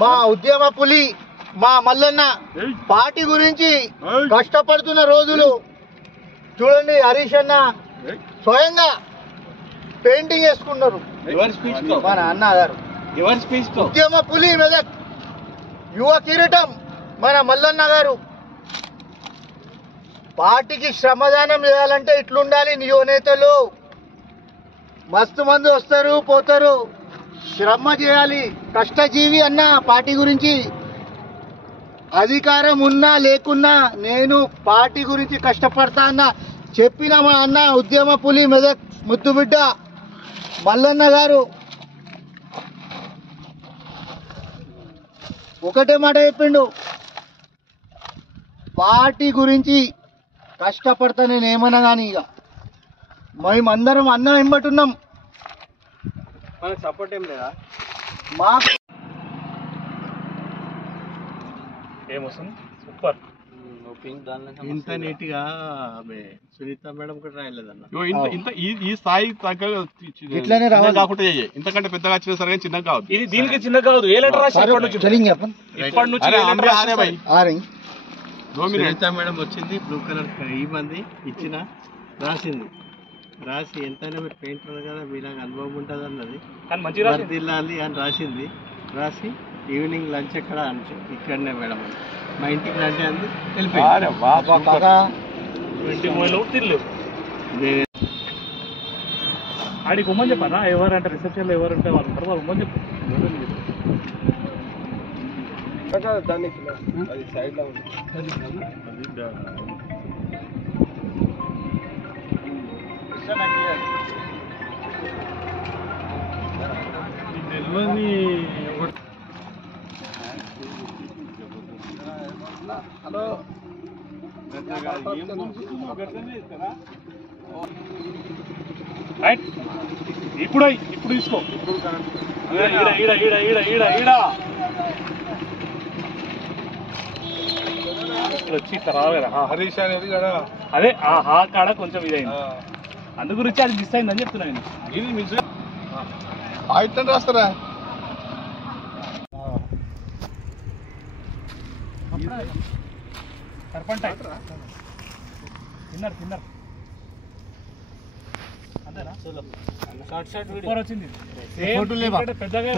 మా ఉద్యమ పులి మా మల్లన్న పార్టీ గురించి కష్టపడుతున్న రోజులు చూడండి. హరీష్ అన్న స్వయంగా పెయింటింగ్ వేసుకున్నారు మన అన్న గారు. ఉద్యమ పులి మెదక్ యువ కిరీటం మన మల్లన్న గారు. పార్టీకి శ్రమదానం చేయాలంటే ఇట్లుండాలి. యువ నేతలు మస్తు మంది వస్తారు పోతారు, శ్రమ చేయాలి. కష్టజీవి అన్న పార్టీ గురించి. అధికారం ఉన్నా లేకున్నా నేను పార్టీ గురించి కష్టపడతా అన్న చెప్పిన మా అన్న ఉద్యమ పులి మెదక్ ముద్దు బిడ్డ మల్లన్న గారు ఒకటే మాట చెప్పిండు, పార్టీ గురించి కష్టపడతా నేను ఏమన్నా కానీ ఇక మేమందరం అన్న వెంబటున్నాం. మనకు సపోర్ట్ ఏం లేదా? మా ఏమొస్తుంది సూపర్. ఇంత నీట్ గా సునీత మేడం కూడా రాయలేదన్న. ఇంత ఈ స్థాయి ఇట్లానే రావాలి కాకుండా ఇంతకంటే పెద్దగా వచ్చినా సరే చిన్న కాదు. ఇది దీనికి చిన్న కాదు. ఏ లెటర్ రాసి ఇప్పటి నుంచి సునీత మేడం వచ్చింది బ్లూ కలర్ ఇవ్వండి ఇచ్చిన రాసింది. రాసి ఎంతైనా మీరు పెయింటర్ కదా మీలాగా అనుభవం ఉంటుంది అన్నది. కానీ మంచిగా వర్దిల్లాలి అని రాసింది. రాసి ఈవినింగ్ లంచ్ ఎక్కడ అని ఇక్కడనే మేడం అని మా ఇంటికి రండి అంది వెళ్ళిపోయింది. ఆడికి ఉమ్మని చెప్పానా? ఎవరంటే రిసెప్షన్ లో ఎవరుంటే వాళ్ళు ఉంటారు, వాళ్ళు ఉమ్మని చెప్పు. హలో ఇప్పుడు తీసుకో. వచ్చి రావేరా హరీష్ అనేది కదా అదే ఆ కాడ కొంచెం ఇదైంది, అందు గురించి అది మిస్ అయిందని చెప్తున్నా నేను. ఇది మిస్ ఇట్లా రాస్తారా? సర్పంచ్ తిన్నారు అంతేనా? వచ్చింది పెద్దగా